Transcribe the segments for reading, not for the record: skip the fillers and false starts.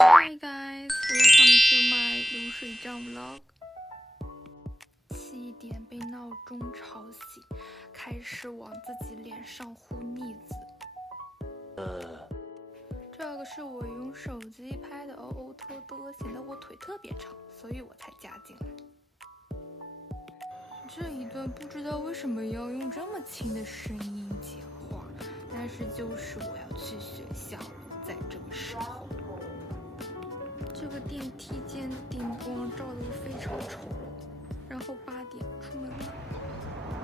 Hi guys, welcome to my 流水账 vlog。7点被闹钟吵醒，开始往自己脸上糊腻子。这个是我用手机拍的特的，显得我腿特别长，所以我才加进来。这一段不知道为什么要用这么轻的声音讲话，但是就是我要去学校了，在这个时候。这个电梯间的顶光照得非常丑陋，然后8点出门了，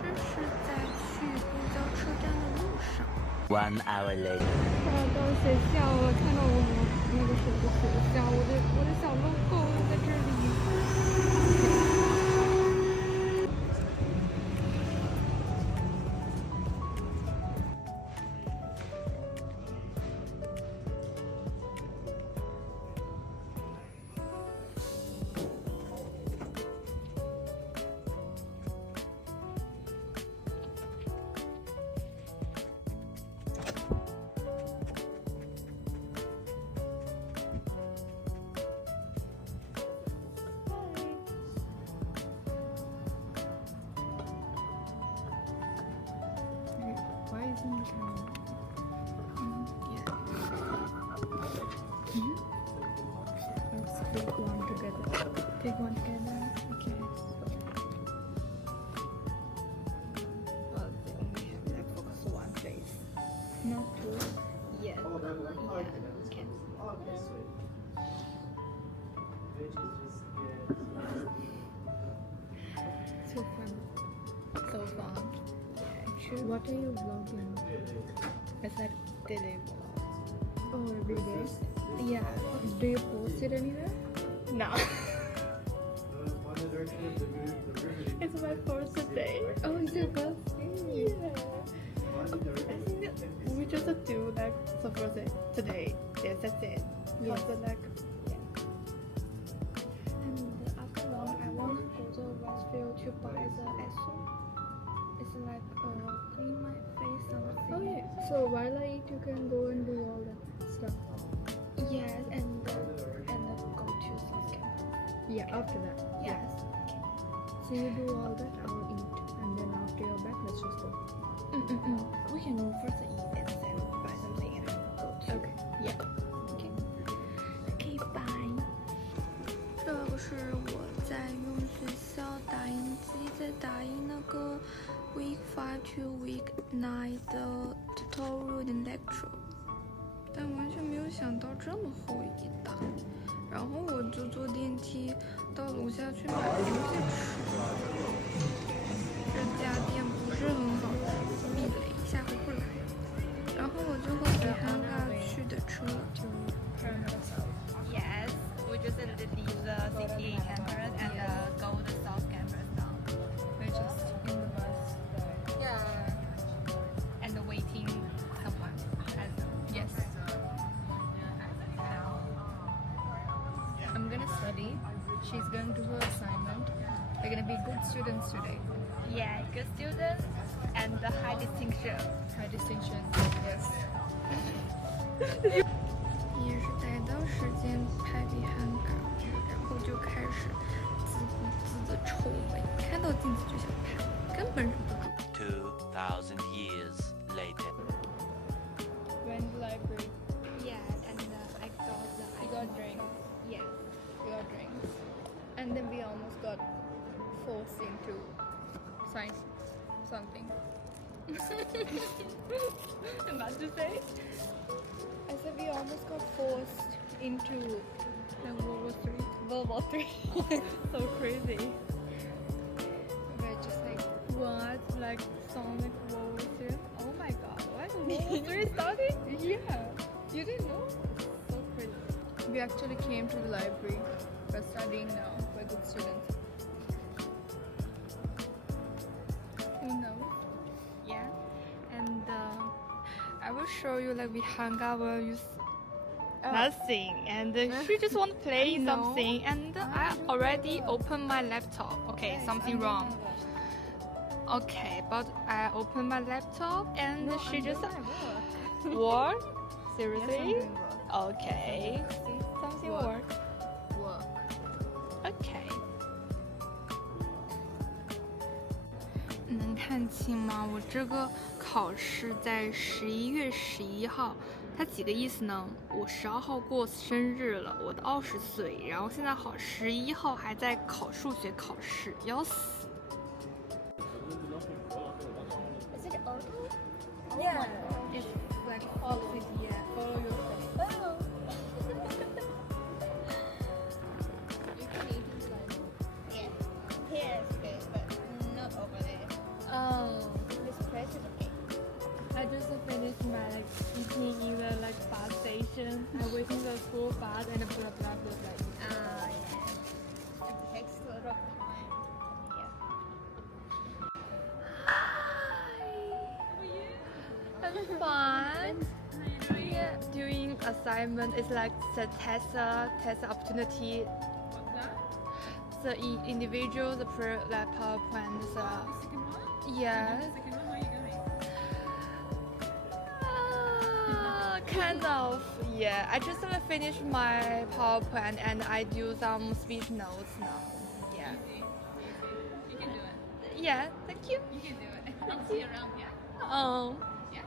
这是在去公交车站的路上。1 hour later， 快要到学校了，看到我们那个时候的学校，我的小 logo 在这里。Let's pick one together. Pick one together. Okay. Well, they only have like focus one face, not two. Yes. Okay. So fun. So fun. Yeah. What are you vlogging? It's like daily vlog. Oh, every day? Yeah. Do you post it anywhere? No. It's my first day. Oh, it's your first day? Yeah. I think we just do like the first day today. Yes, that's it. Yes. After like, yeah. And after long, I want to go to Westfield to buy the essence. It's like clean my face something. Oh yeah. So while I eat, you can go and do all that stuff. Yes, and go to some campus. Yeah, after that. Yes. Okay. So you do all that, I will eat, and then after you're back, let's just go. We can first eat and then buy something and then go to. Okay. Yeah. Okay. Okay, bye. 这个是我在用学校打印机在打印那个 Week 5 to Week 9的 tutorial and lecture， 但完全没有想到这么厚一沓，然后我就坐电梯到楼下去买东西吃。这家店不是很好吃，避雷，下回不来。然后我就和Yihan去的车。Yes, we just leave the city campus and go the south campus now. We're just in the bus. Yeah. And waiting someone. Yes. I'm gonna study. She's gonna do her assignment. We're gonna be good students today. Yeah, good students and the high distinction. High distinction. Yes. 也是逮到时间拍Yihan，然后就开始自顾自的臭美，看到镜子就想拍，根本忍不住。2,000 years later. Went to library. Yeah, and I got the We got drinks. Yes. We got drinks. And then we almost got forced into science something. About to say? I said we almost got forced into like World War III. World War III. So crazy. We're just like, what? Like, sound like World War III? Oh my god, what? World War III starting? Yeah. You didn't know? So crazy. We actually came to the library. We're studying now. We're good students. Who knows? Yeah. And I will show you like we hung out while you Nothing, and she just want to play I know. something, and I already opened my laptop. Okay, something wrong. Okay, but I opened my laptop and she just what? Seriously? Okay, something 看清吗？我这个考试在11月11号，它几个意思呢？我12号过生日了，我的20岁，然后现在好11号还在考数学考试，要死。Is it auto? Yeah, it's like opposite. Yeah, follow your face. Oh. You can eat it like. Yeah. Here is okay, but not over there. Oh, This place is okay. I just finished my like eating in the like bus station. I'm waiting the school bus and blah blah blah like. Yeah. It takes a lot of time. Yeah. Hi. I'm fine. Yeah, doing assignment is like the test opportunity. What's that? The individual, the PowerPoint, The second one? yeah. The second one, where are you going? Kind of, yeah. I just finished my PowerPoint and I do some speech notes now. Yeah. Easy. You can do it. Yeah, thank you. You can do it. I'll see you around, yeah? Oh. Yeah?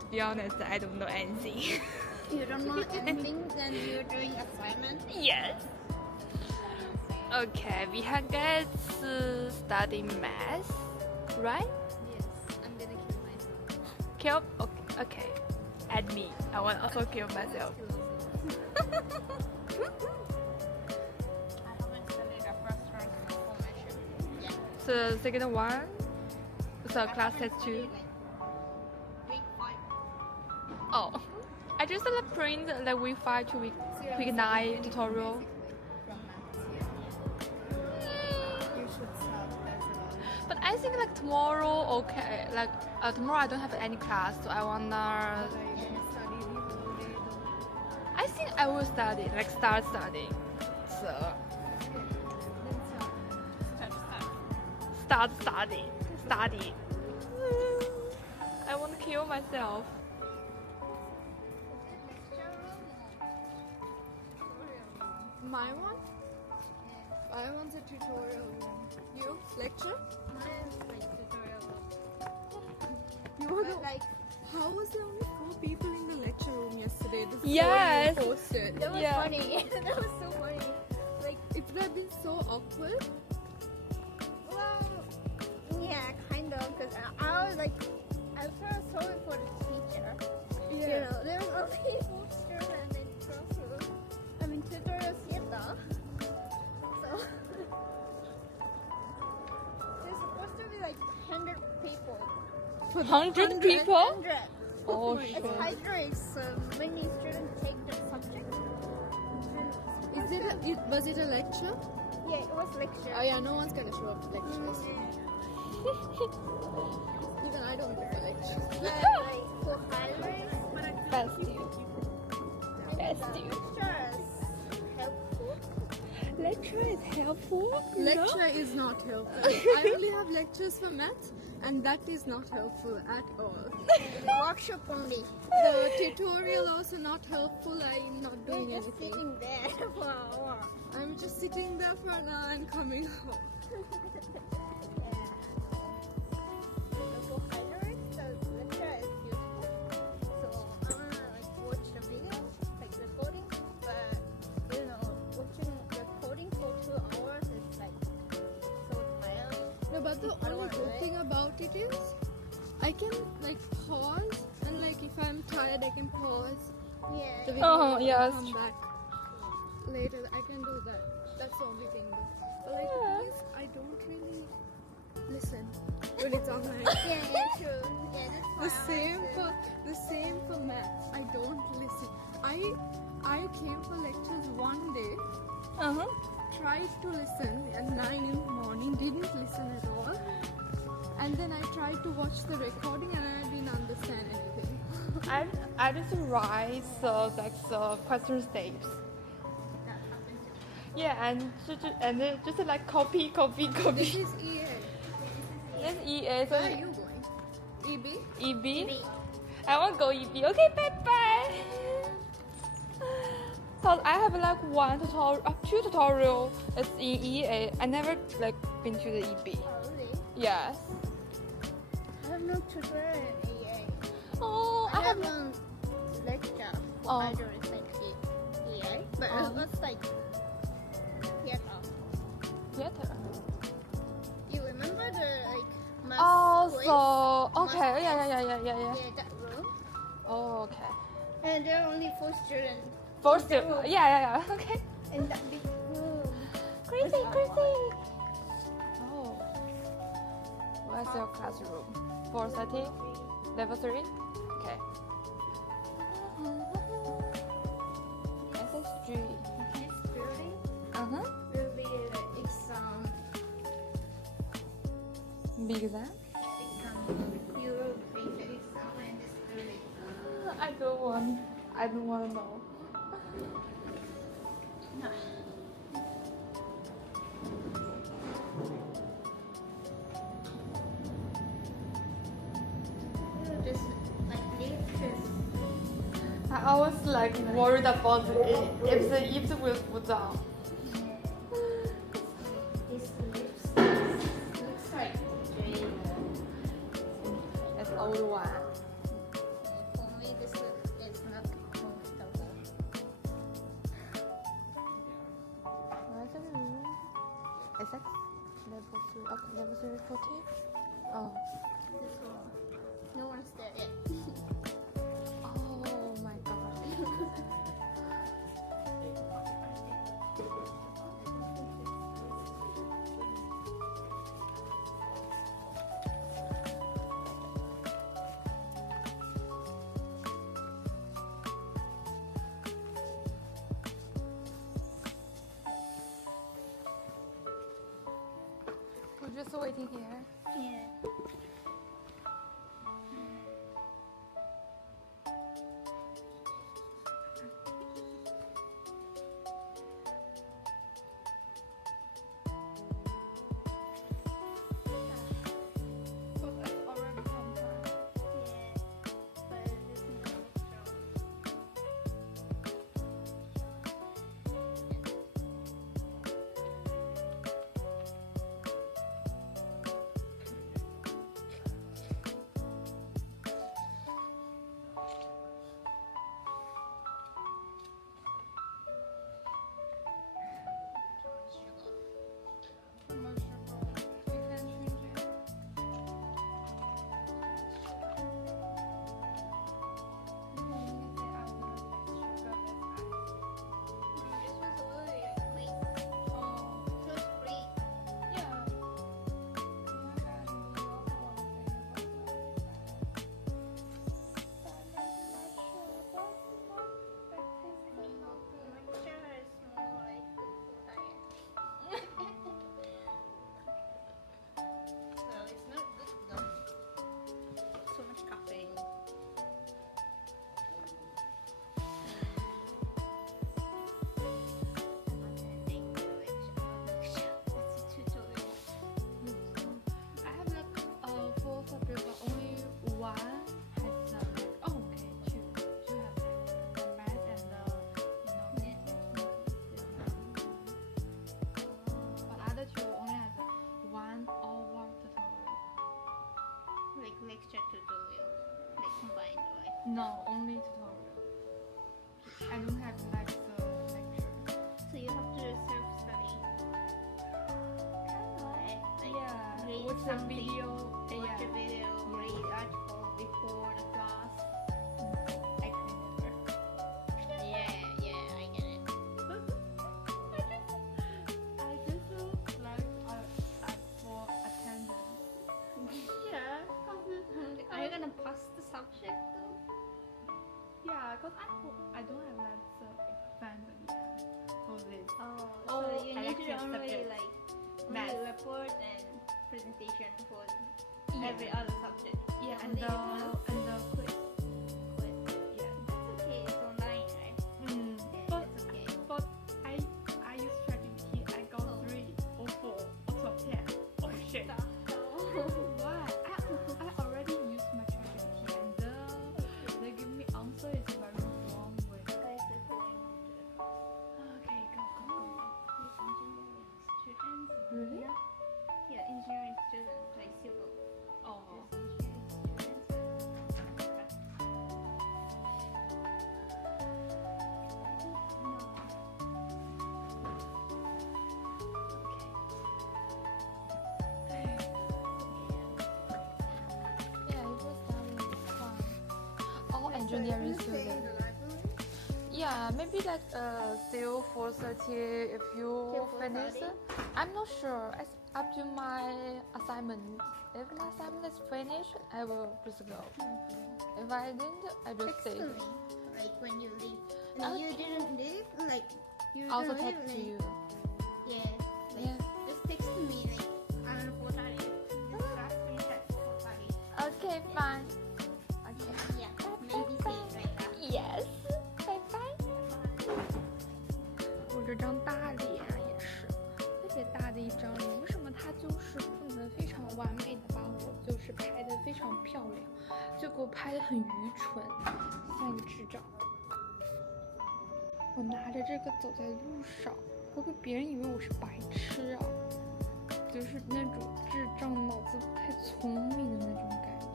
To be honest, I don't know anything. You don't know anything, then you're doing assignment. Yes. Okay, we have got to study math, right? Yes, I'm gonna kill myself. Kill? Okay. Add me. I want to also kill myself. I haven't studied a first round information. Yeah. So the second one, so class test 2. Week 5. Oh, I just print the week 5 to week 9 tutorial. From maths, You should start as well. But I think like tomorrow, okay, like tomorrow I don't have any class, so I wanna. Study the whole day. I think I will study, like start studying. So Then start study. I want to kill myself. My one? I want a tutorial room. You? Lecture? Mine's like tutorial room. You were the, Like, how was there only 4 people in the lecture room yesterday? The Yes. story you posted. that was Yeah. funny. That was so funny. Like, It would have been so awkward. well, yeah, kind of. Because I was like, I felt sorry for the teacher. You know, there was only 4 students in classroom. I mean, tutorial theater. So, there's supposed to be like 100 people. 100 people? 100. Oh It's shit. hydrates, so many students take the subject. Was it a lecture? Yeah, it was lecture. Oh yeah, no one's gonna show up to lectures. Even I don't go for lectures. Like, for hydrates, Best you. Best you. lectures helpful. Lecture is helpful. Lecture is not helpful. I only have lectures for maths, and that is not helpful at all. Workshop only. The tutorial also not helpful. I'm not doing You're just anything. sitting there for an hour. I'm just sitting there for an hour and coming home. For hydrates, the lecture is useful. So I wanna like watch the video, like recording, but you know, watching recording for 2 hours is like so tiring. No, but the only good thing about it is I can like pause and like if I'm tired I can pause Yeah. the video Oh, and yes. come back later. I can do that. That's the only thing. But like Yeah. this, I don't really listen when it's online. Yeah, true. Yeah, that's The same for maths. I don't listen. I came for lectures one day, Uh-huh. tried to listen at 9 in the morning, didn't listen at all. And then I tried to watch the recording and I didn't understand anything. I just write like the question states. Yeah, and just like copy. This is EA. This EA, so Where are you going? EB? EB. I want to go EB. Okay, bye bye. Cause I have like one tutorial, two tutorial. It's in EA. I never like been to the EB. Oh, really? Yes. I have no tutorial in EA. Oh, I have one lecture for Oh. hydraulics in EA, but Oh. it was like theater. theater. You remember the like math Oh, quiz? so okay. Math Yeah. Yeah, that room. Oh, okay. And there are only 4 students First, yeah. Okay. in that big room. Crazy. Oh. Where's your classroom? 430? Level 3? Okay. SSG. Next building Uh-huh. will be the exam. Big exam? You will be the exam in this building. I don't want to know. This like lectures. I always like worried about if the lift will fall down. This looks like jail. It's old one. For me, this is not comfortable. Where's the room? Is that level 3? Okay, level 3, 14? Oh. This one. No one's there yet. Oh my god. We're just waiting here. Yeah. But it's already sometime. But there's no show. This was earlier. Wait, it was free. My chair is more like full diet. So it's not good though. So much caffeine. I'm attending the lecture. It's a tutorial. I have like 4 subjects, but only one has like two have like the math and the but other 2 only has 1 hour tutorial. Like lecture tutorial. Like combined, right? No, only tutorial. I don't have like the lecture. So you have to self-study. Right? Like read watch the something, video. watch a video, read article before the class. I can remember. Yeah, I get it. I just like for attendance. Yeah, Are you gonna pass the subject though? yeah, cause I don't have that experiment yet for this. Oh, Oh, so you need to elective only subject. like Math. only report and presentation for Yeah. every other subject. Yeah, and Only the one quiz. quiz. Yeah. That's okay. It's online, right? Mm. Yeah, But that's okay. but I use ChatGPT. I got 3 or 4 out of 10. Oh shit. Why? I already used my ChatGPT and they give me answer is very wrong way. Guys are going to the class. engineering Stay in student. the library. Yeah, maybe like still 4:30 if you Till finish 4:30? it. I'm not sure. It's up to my assignment. If my assignment is finished, I will just go. If I didn't, I just Text stay. to me, like when you leave. And Okay. you didn't leave, like you I also didn't leave, text like, you. Yeah, like, Yeah. just text me like around 4:30. Just ask me at 4:30. Okay, fine. Okay. Yeah, maybe say it like that. Yes. Bye bye. 我这张大脸也是特别大的一张脸，为什么它就是不能非常完美的把我就是拍得非常漂亮，就给我拍得很愚蠢，像一个智障。我拿着这个走在路上，会不会别人以为我是白痴啊？就是那种智障、脑子不太聪明的那种感觉。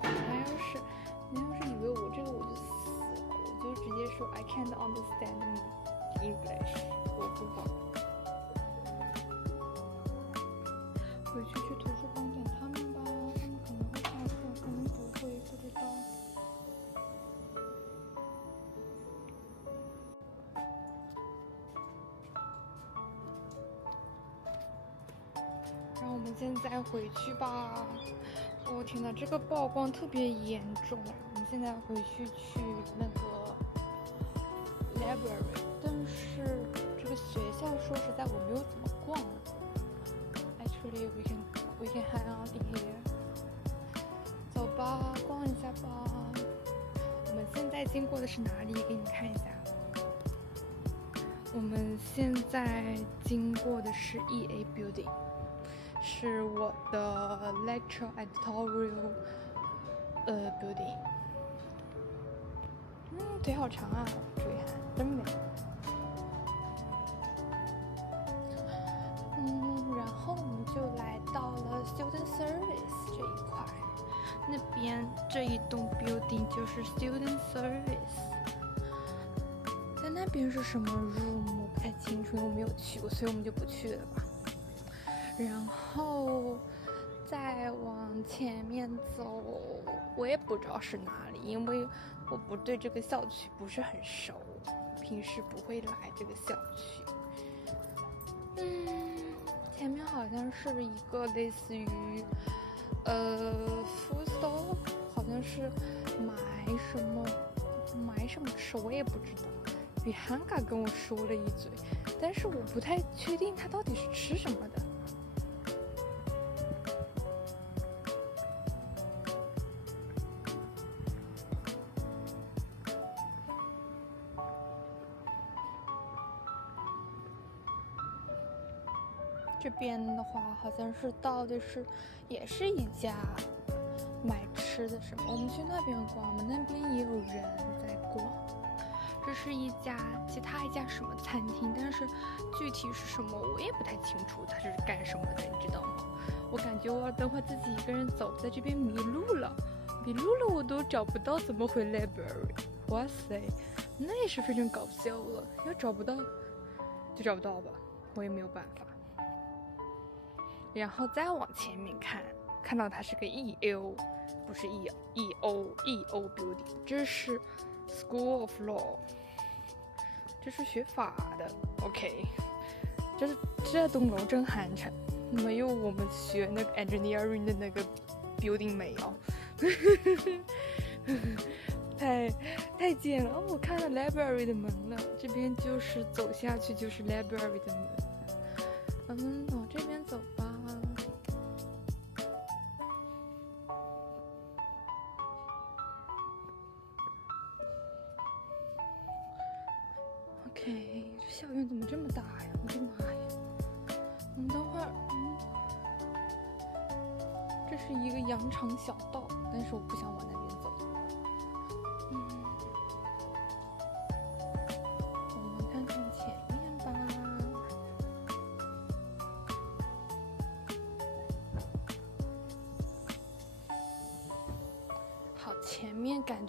你要是以为我这个我就死了，我就直接说 I can't understand English， 我不懂。回去图书馆等他们吧，他们可能会下课，可能不会，不知道。让我们现在回去吧。我、天哪，这个曝光特别严重。我们现在回去那个 library， 但是这个学校说实在我没有怎么逛。Actually, we can hang out in here。走吧，逛一下吧。我们现在经过的是哪里？给你看一下。我们现在经过的是 EA Building。是我的 lecture editorial building。腿好长啊，注意看，真美。然后我们就来到了 student service 这一块，那边这一栋 building 就是 student service。在那边是什么 room 我不太清楚，因为我没有去过，所以我们就不去了吧。然后再往前面走，我也不知道是哪里，因为我不对这个校区不是很熟，平时不会来这个校区。前面好像是一个类似于food store， 好像是买什么吃，我也不知道。Yihan跟我说了一嘴，但是我不太确定他到底是吃什么的。这边的话好像是到的是也是一家买吃的什么，我们去那边逛，我们那边也有人在逛。这是其他一家什么餐厅，但是具体是什么我也不太清楚，它是干什么的，你知道吗？我感觉我要等会自己一个人走，在这边迷路了我都找不到怎么回 library。哇塞，那也是非常搞笑了，要找不到就找不到吧，我也没有办法。然后再往前面看到它是个 EO， 不是 EO building， 这是 School of Law， 这是学法的。OK， 这栋楼真寒碜，没有我们学那个 engineering 的那个 building 美哦。太贱了！我看到 library 的门了，这边就是走下去就是 library 的门。往这边走吧。OK， 这校园怎么这么大呀？我的妈呀！我们等会儿，这是一个羊肠小道，但是我不想往那边走。我们看看前面吧。好，前面感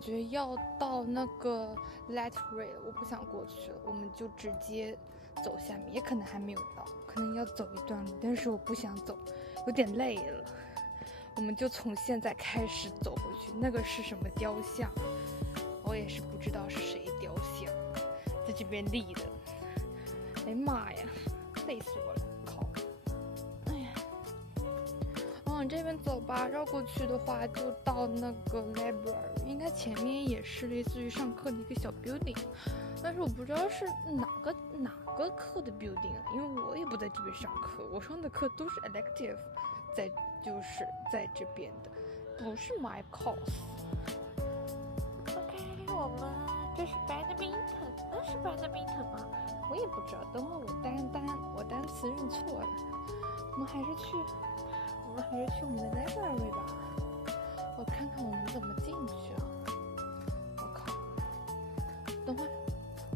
觉要到那个 library 了，我不想过去了，我们就直接走下面，也可能还没有到，可能要走一段路，但是我不想走，有点累了。我们就从现在开始走回去。那个是什么雕像？我也是不知道是谁雕像，在这边立的。哎呀妈呀，累死我了！靠！哎呀，往这边走吧，绕过去的话就到那个 library， 应该前面也是类似于上课的一个小 building， 但是我不知道是哪个课的 building， 因为我也不在这边上课，我上的课都是 elective， 就是在这边的，不是 my course。OK， 我们这是 badminton， 那是 badminton 吗？我也不知道，等会我单词认错了。我们还是去我们的 library 吧。我看看我们怎么进去啊！我靠，等会，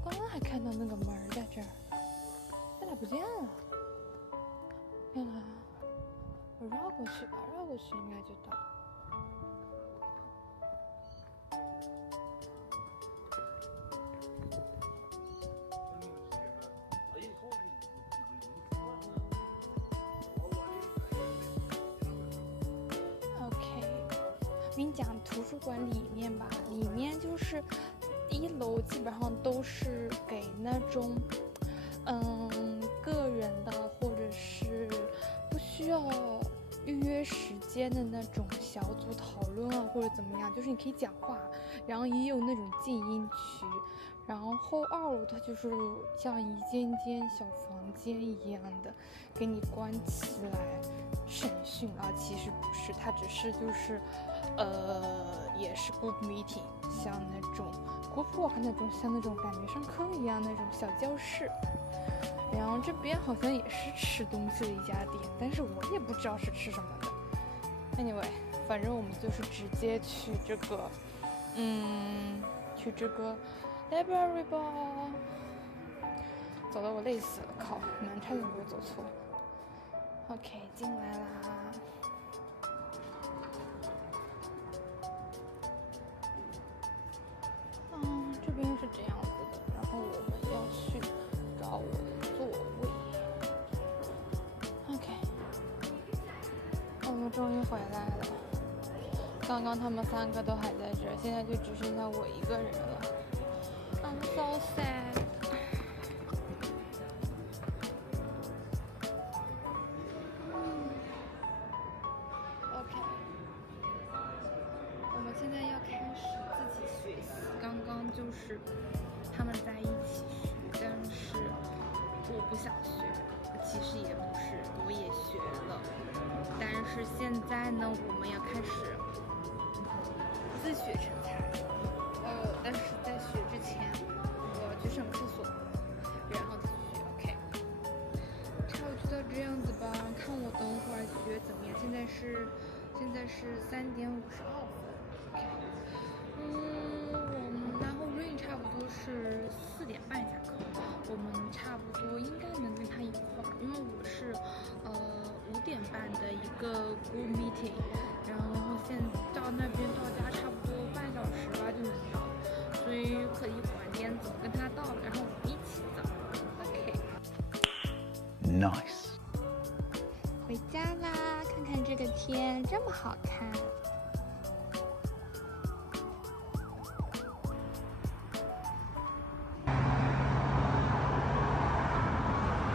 刚刚还看到那个门在这儿，现在不见了。看看，我绕过去吧，绕过去应该就到。我跟你讲，图书馆里面吧，里面就是1楼基本上都是给那种个人的，或者是不需要预约时间的那种小组讨论啊，或者怎么样，就是你可以讲话，然后也有那种静音区。然后2楼它就是像一间间小房间一样的，给你关起来审讯啊，其实不是，它只是就是也是 group meeting， 像那种 group work 那种，像那种感觉上课一样那种小教室。然后这边好像也是吃东西的一家店，但是我也不知道是吃什么的。Anyway， 反正我们就是直接去这个library 吧。走得我累死了，靠，门差点给我走错。OK， 进来啦。这边是这样子的，然后我们要去找我的座位。OK， 我们终于回来了。刚刚他们3个都还在这儿，现在就只剩下我一个人了。I'm so sad。OK， 我们现在要开始自己学习。刚刚就是他们在一起学，但是我不想学，其实也不是，我也学了。但是现在呢，我们要开始自学成才。但是在学之前，我要去上厕所，然后再去学。OK， 差不多就到这样子吧。看我等会儿学怎么样。现在是3点52分。OK， 然后 Rain 差不多是4点半下课，我们差不多应该能跟他一块儿，因为我是5点半的一个 group meeting， 然后现到那边到家差不多半小时吧就能到，所以可以晚点走，跟他到了，然后我们一起走。Nice。回家啦，看看这个天这么好看。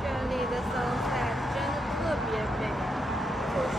这里的 sunset 真的特别美，就是